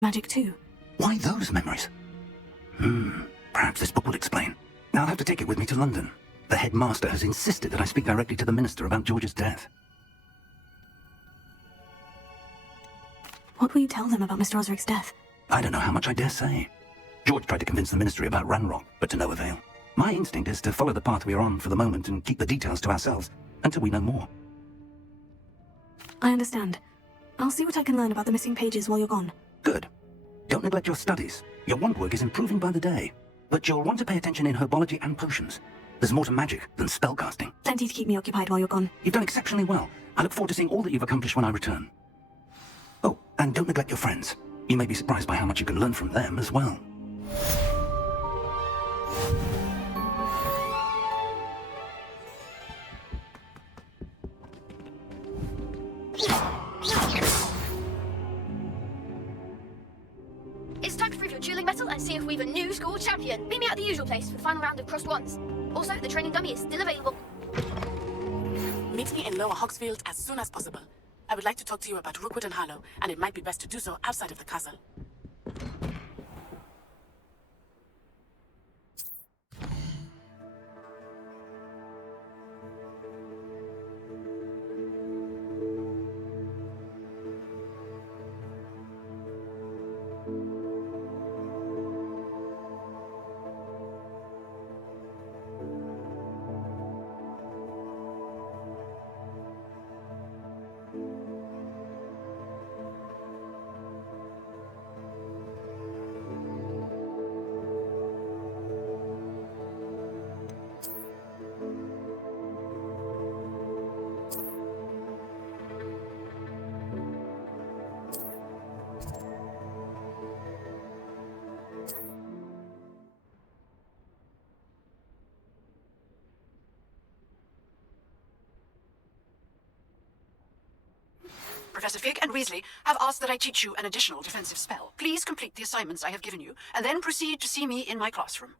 Magic too. Why those memories? Perhaps this book will explain. Now I'll have to take it with me to London. The headmaster has insisted that I speak directly to the minister about George's death. What will you tell them about Mr. Osric's death? I don't know how much I dare say. George tried to convince the ministry about Ranrock, but to no avail. My instinct is to follow the path we are on for the moment and keep the details to ourselves until we know more. I understand. I'll see what I can learn about the missing pages while you're gone. Good. Don't neglect your studies. Your wand work is improving by the day. But you'll want to pay attention in herbology and potions. There's more to magic than spellcasting. Plenty to keep me occupied while you're gone. You've done exceptionally well. I look forward to seeing all that you've accomplished when I return. Oh, and don't neglect your friends. You may be surprised by how much you can learn from them as well. It's time to prove your dueling mettle and see if we've a new school champion. Meet me at the usual place for the final round of crossed wands. Also, the training dummy is still available. Meet me in Lower Hogsfield as soon as possible. I would like to talk to you about Rookwood and Harlow, and it might be best to do so outside of the castle. Professor Fig and Weasley have asked that I teach you an additional defensive spell. Please complete the assignments I have given you, and then proceed to see me in my classroom.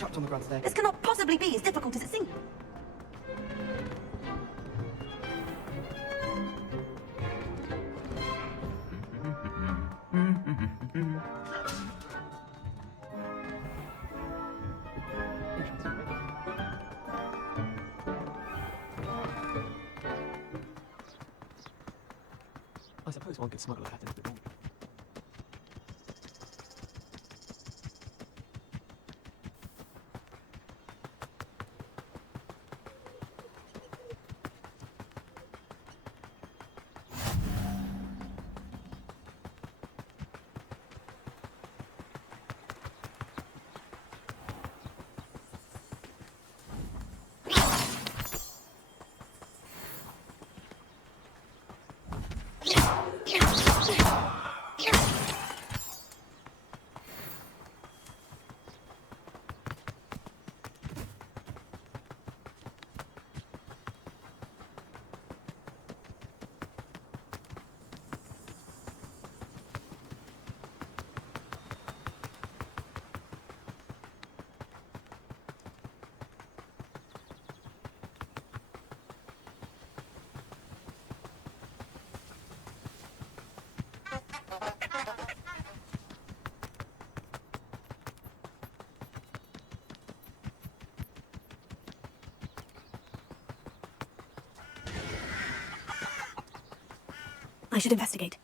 trapped on the ground today. This cannot possibly be as difficult as it seems. I suppose one could smuggle that into the room. I should investigate.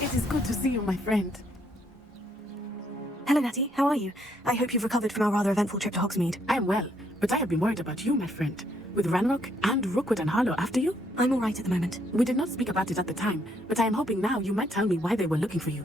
It is good to see you, my friend. Hello, Natty. How are you? I hope you've recovered from our rather eventful trip to Hogsmeade. I am well, but I have been worried about you, my friend. With Ranrock and Rookwood and Harlow after you? I'm all right at the moment. We did not speak about it at the time, but I am hoping now you might tell me why they were looking for you.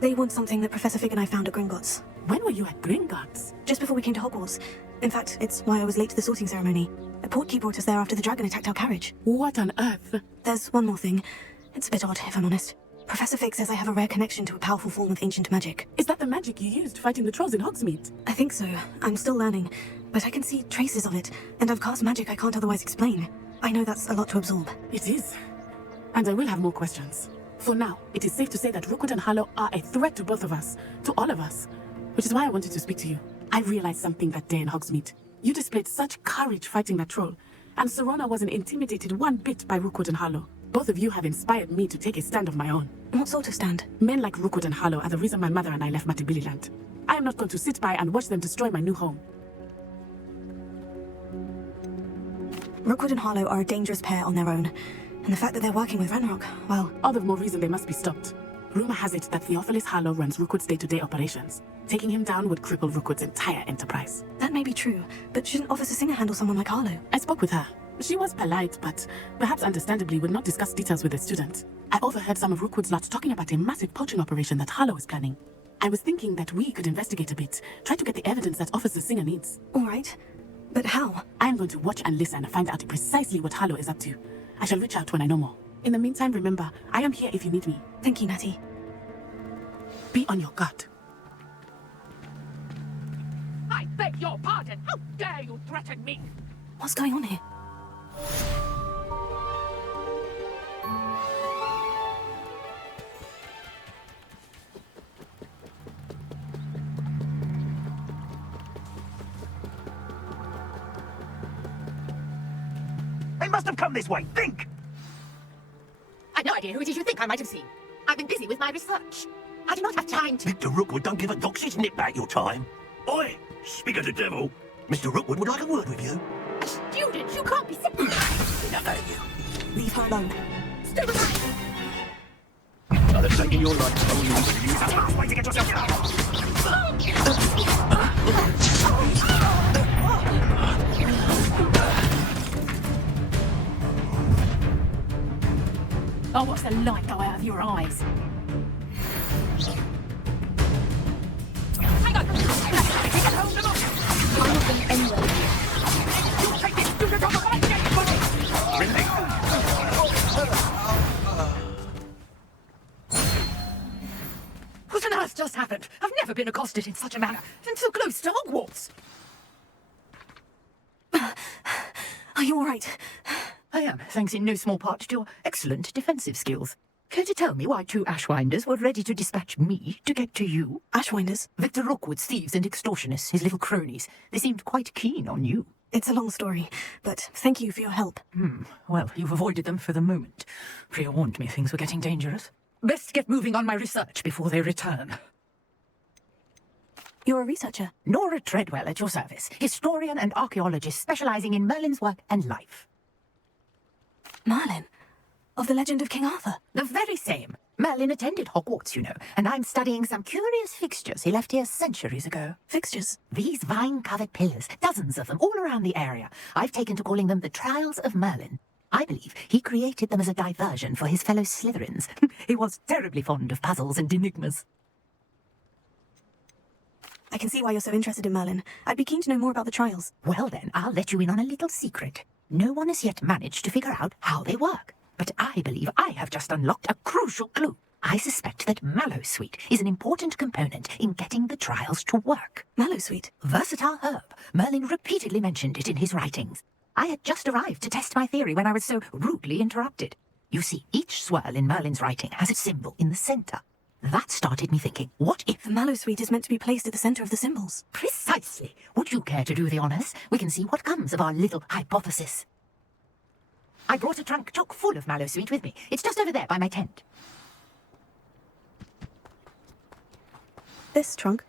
They want something that Professor Fig and I found at Gringotts. When were you at Gringotts? Just before we came to Hogwarts. In fact, it's why I was late to the sorting ceremony. A portkey brought us there after the dragon attacked our carriage. What on earth? There's one more thing. It's a bit odd, if I'm honest. Professor Fig says I have a rare connection to a powerful form of ancient magic. Is that the magic you used fighting the trolls in Hogsmeade? I think so. I'm still learning. But I can see traces of it, and I've cast magic I can't otherwise explain. I know that's a lot to absorb. It is. And I will have more questions. For now, it is safe to say that Rookwood and Harlow are a threat to both of us, to all of us. Which is why I wanted to speak to you. I realized something that day in Hogsmeade. You displayed such courage fighting that troll, and Serona wasn't intimidated one bit by Rookwood and Harlow. Both of you have inspired me to take a stand of my own. What sort of stand? Men like Rookwood and Harlow are the reason my mother and I left Matabeleland. I am not going to sit by and watch them destroy my new home. Rookwood and Harlow are a dangerous pair on their own. And the fact that they're working with Ranrock, well... All the more reason they must be stopped. Rumor has it that Theophilus Harlow runs Rookwood's day-to-day operations. Taking him down would cripple Rookwood's entire enterprise. That may be true, but shouldn't Officer Singer handle someone like Harlow? I spoke with her. She was polite, but perhaps understandably would not discuss details with the student. I overheard some of Rookwood's lot talking about a massive poaching operation that Harlow is planning. I was thinking that we could investigate a bit, try to get the evidence that Officer Singer needs. All right. But how? I am going to watch and listen and find out precisely what Harlow is up to. I shall reach out when I know more. In the meantime, remember, I am here if you need me. Thank you, Natty. Be on your guard. I beg your pardon! How dare you threaten me! What's going on here? They must have come this way. Think! I've no idea who it is you think I might have seen. I've been busy with my research. I do not have time to... Mr. Rookwood don't give a doxy's nip back your time. Oi! Speak of the devil. Mr. Rookwood would like a word with you. A student! You can't be sick! Enough out of you. Leave her alone. Stupid! I'll have taken your life. I will use the last way to get yourself out. Oh, what's the light go out of your eyes? Hang on! Take hold of them! I'm not going anywhere. You take this student off of my dead body! mastered in such a manner, and so close to Hogwarts. Are you all right? I am, thanks in no small part to your excellent defensive skills. Care to tell me why 2 Ashwinders were ready to dispatch me to get to you? Ashwinders? Victor Rookwood's thieves and extortionists, his little cronies. They seemed quite keen on you. It's a long story, but thank you for your help. Well, you've avoided them for the moment. Priya warned me things were getting dangerous. Best get moving on my research before they return. You're a researcher? Nora Treadwell at your service, historian and archaeologist specializing in Merlin's work and life. Merlin? Of the legend of King Arthur? The very same. Merlin attended Hogwarts, you know, and I'm studying some curious fixtures he left here centuries ago. Fixtures? These vine-covered pillars, dozens of them, all around the area. I've taken to calling them the Trials of Merlin. I believe he created them as a diversion for his fellow Slytherins. He was terribly fond of puzzles and enigmas. I can see why you're so interested in Merlin. I'd be keen to know more about the trials. Well then, I'll let you in on a little secret. No one has yet managed to figure out how they work. But I believe I have just unlocked a crucial clue. I suspect that Mallowsweet is an important component in getting the trials to work. Mallowsweet? Versatile herb. Merlin repeatedly mentioned it in his writings. I had just arrived to test my theory when I was so rudely interrupted. You see, each swirl in Merlin's writing has a symbol in the center. That started me thinking, what if... The Mallowsweet is meant to be placed at the center of the symbols. Precisely. Would you care to do the honors? We can see what comes of our little hypothesis. I brought a trunk chock full of Mallowsweet with me. It's just over there by my tent. This trunk?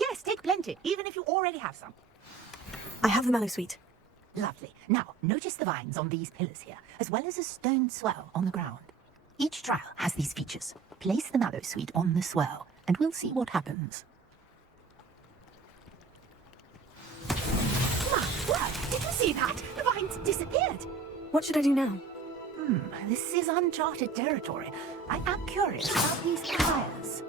Yes, take plenty, even if you already have some. I have the Mallowsweet. Lovely. Now, notice the vines on these pillars here, as well as a stone swirl on the ground. Each trial has these features. Place the Mallowsweet on the swirl, and we'll see what happens. My word! Did you see that? The vines disappeared. What should I do now? This is uncharted territory. I am curious about these pyres.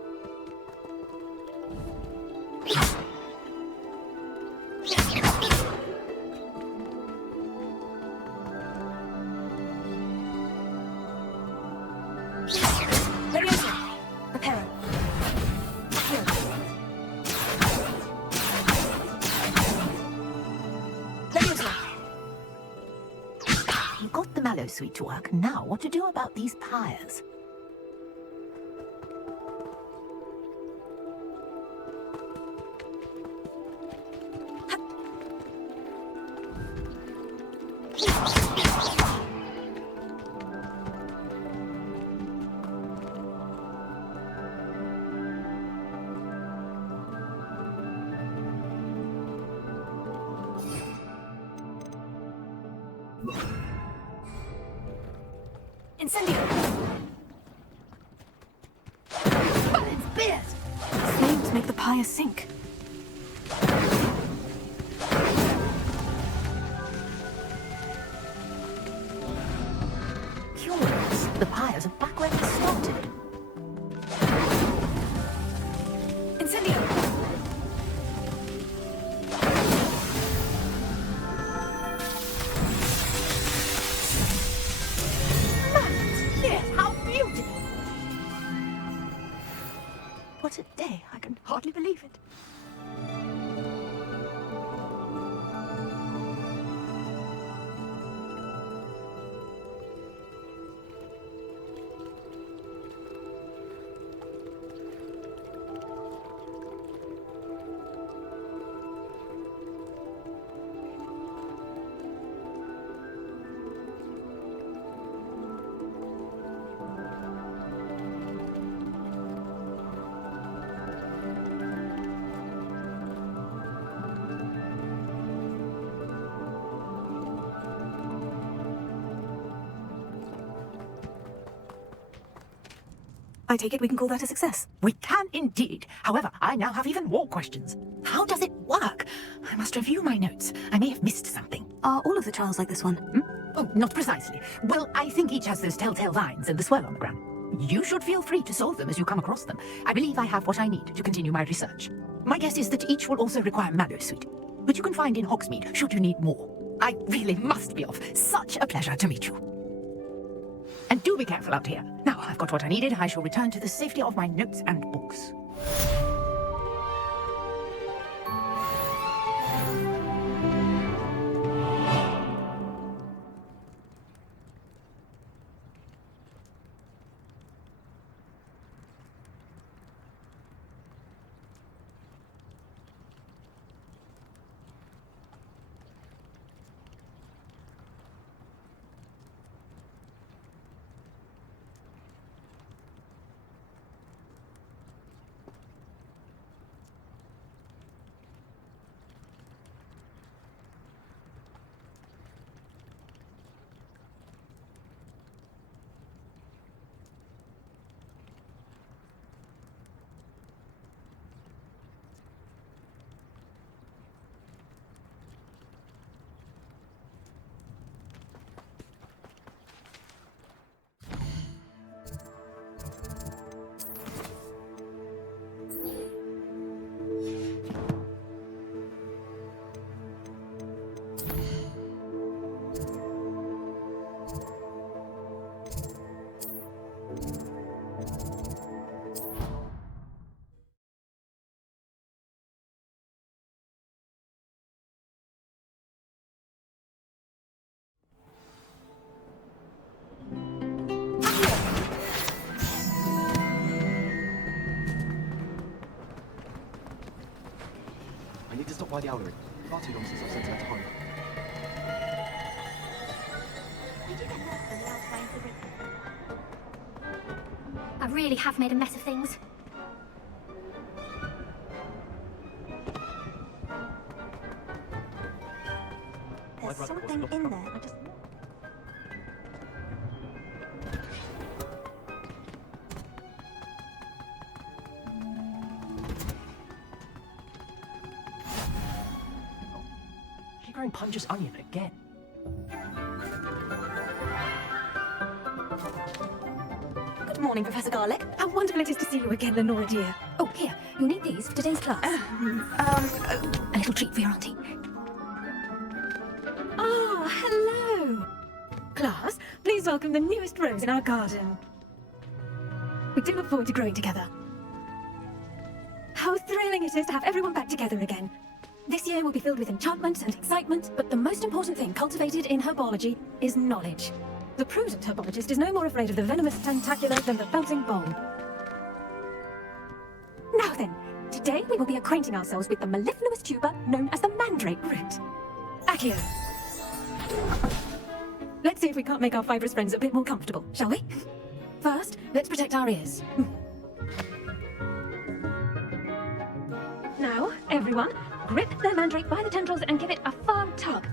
Prepare. You got the Mallowsweet to work. Now, what to do about these pyres? Incendio! Merlin's beard! Flames make the pyre sink. Curious. The pyres are back where they started. Incendio! Yes, how beautiful! What a day. I can hardly believe it. I take it we can call that a success. We can indeed. However, I now have even more questions. How does it work? I must review my notes. I may have missed something. Are all of the trials like this one? Oh, not precisely. Well, I think each has those telltale vines and the swirl on the ground. You should feel free to solve them as you come across them. I believe I have what I need to continue my research. My guess is that each will also require Mallowsweet, which you can find in Hogsmeade should you need more. I really must be off. Such a pleasure to meet you. And do be careful out here. Now I've got what I needed. I shall return to the safety of my notes and books. I need to stop by the owlery. Far too long since I've sent her to home. Did you get nervous when the owls flying through the ring? I really have made a mess of things. There's brother something was in not- there. I just. She growing Punch's onion again. Good morning, Professor Garlick. How wonderful it is to see you again, Lenora dear. Oh, here, you'll need these for today's class. A little treat for your auntie. Ah, hello. Class, please welcome the newest rose in our garden. We do look forward to growing together. How thrilling it is to have everyone back together again. This year will be filled with enchantment and excitement, but the most important thing cultivated in herbology is knowledge. The prudent herbologist is no more afraid of the venomous tentacular than the bouncing bulb. Now then, today we will be acquainting ourselves with the mellifluous tuber known as the mandrake root. Accio. Let's see if we can't make our fibrous friends a bit more comfortable, shall we? First, let's protect our ears. Now, everyone, grip the mandrake by the tendrils and give it a firm tug.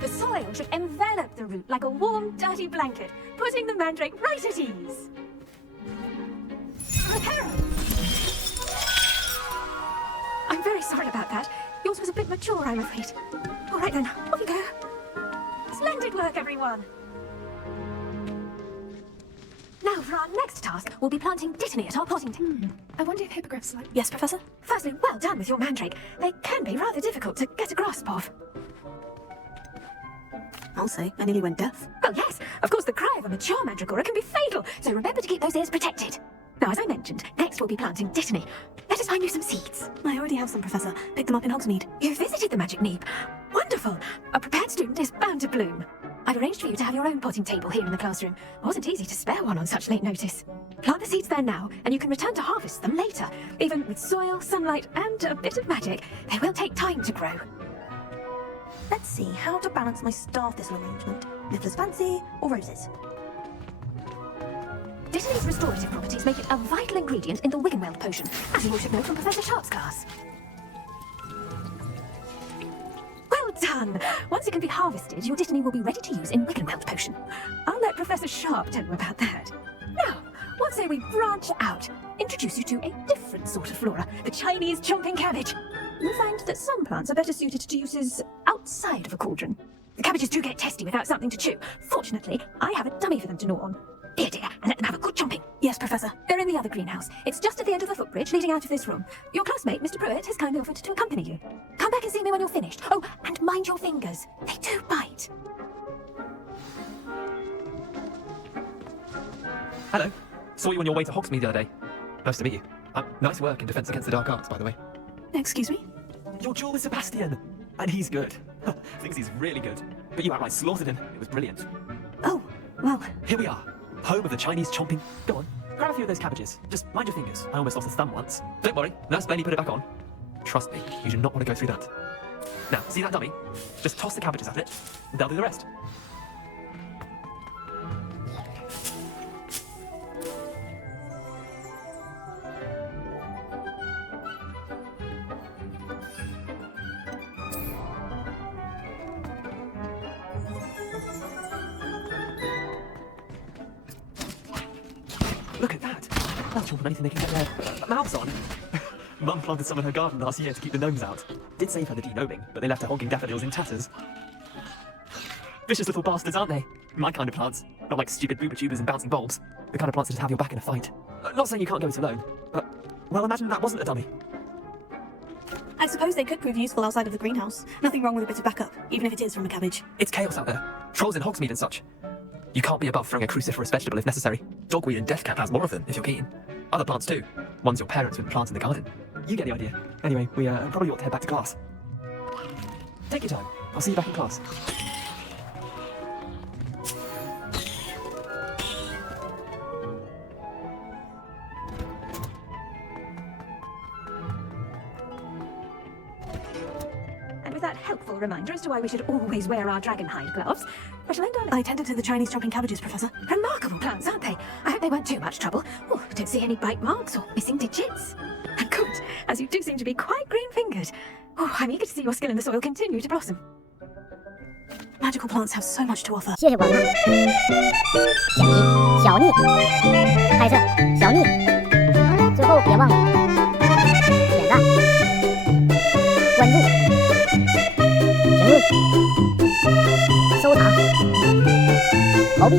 The soil should envelop the root like a warm, dirty blanket, putting the mandrake right at ease. Reparo! I'm very sorry about that. Yours was a bit mature, I'm afraid. All right then, off you go. Splendid work, everyone. Now, for our next task, we'll be planting dittany at our potting table. I wonder if hippogriffs like. Yes, Professor? Firstly, well done with your mandrake. They can be rather difficult to get a grasp of. I'll say, I nearly went deaf. Well, yes, of course, the cry of a mature mandragora can be fatal, so remember to keep those ears protected. Now, as I mentioned, next we'll be planting dittany. Let us find you some seeds. I already have some, Professor. Picked them up in Hogsmeade. You visited the Magic Neep. Wonderful. A prepared student is bound to bloom. I've arranged for you to have your own potting table here in the classroom. Wasn't easy to spare one on such late notice. Plant the seeds there now, and you can return to harvest them later. Even with soil, sunlight, and a bit of magic, they will take time to grow. Let's see how to balance my star thistle arrangement. Niffler's fancy or roses? Dittany's restorative properties make it a vital ingredient in the Wiggenweld potion, as you all should know from Professor Sharp's class. Well done! Once it can be harvested, your dittany will be ready to use in Wiggenweld potion. I'll let Professor Sharp tell you about that. Now, what say we branch out? Introduce you to a different sort of flora, the Chinese chomping cabbage. You'll find that some plants are better suited to uses outside of a cauldron. The cabbages do get testy without something to chew. Fortunately, I have a dummy for them to gnaw on. Here, dear, and let them have a good chomping. Yes, Professor. They're in the other greenhouse. It's just at the end of the footbridge leading out of this room. Your classmate, Mr. Pruitt, has kindly offered to accompany you. Come back and see me when you're finished. Oh, and mind your fingers. They do bite. Hello. Saw you on your way to Hogsmeade the other day. Nice to meet you. Nice work in Defense Against the Dark Arts, by the way. Excuse me? Your duel with Sebastian. And he's good. Thinks he's really good. But you outright slaughtered him. It was brilliant. Oh, well, Here we are. Home of the Chinese chomping. Go on. Grab a few of those cabbages. Just mind your fingers. I almost lost a thumb once. Don't worry. Nurse Benny put it back on. Trust me. You do not want to go through that. Now, see that dummy? Just toss the cabbages at it. And they'll do the rest. Look at that. They'll chomp on anything they can get their mouths on. Mum planted some in her garden last year to keep the gnomes out. Did save her the de-gnoming, but they left her honking daffodils in tatters. Vicious little bastards, aren't they? My kind of plants. Not like stupid booba tubers and bouncing bulbs. The kind of plants that just have your back in a fight. Not saying you can't go it alone, but, well, imagine that wasn't a dummy. I suppose they could prove useful outside of the greenhouse. Nothing wrong with a bit of backup, even if it is from a cabbage. It's chaos out there. Trolls in Hogsmeade and such. You can't be above throwing a cruciferous vegetable if necessary. Dogweed and deathcap has more of them, if you're keen. Other plants too. Ones your parents would plant in the garden. You get the idea. Anyway, we probably ought to head back to class. Take your time. I'll see you back in class. And with that helpful reminder as to why we should always wear our dragonhide gloves, we shall end our... I tended to the Chinese chopping cabbages, Professor. Remarkable plants, aren't they? I hope they weren't too much trouble. Oh, don't see any bite marks or missing digits. And good, as you do seem to be quite green-fingered. Oh, I'm eager to see your skill in the soil continue to blossom. Magical plants have so much to offer. 谢谢广大。奖金小逆，拍摄小逆，最后别忘了点赞、关注、评论、收藏、投币。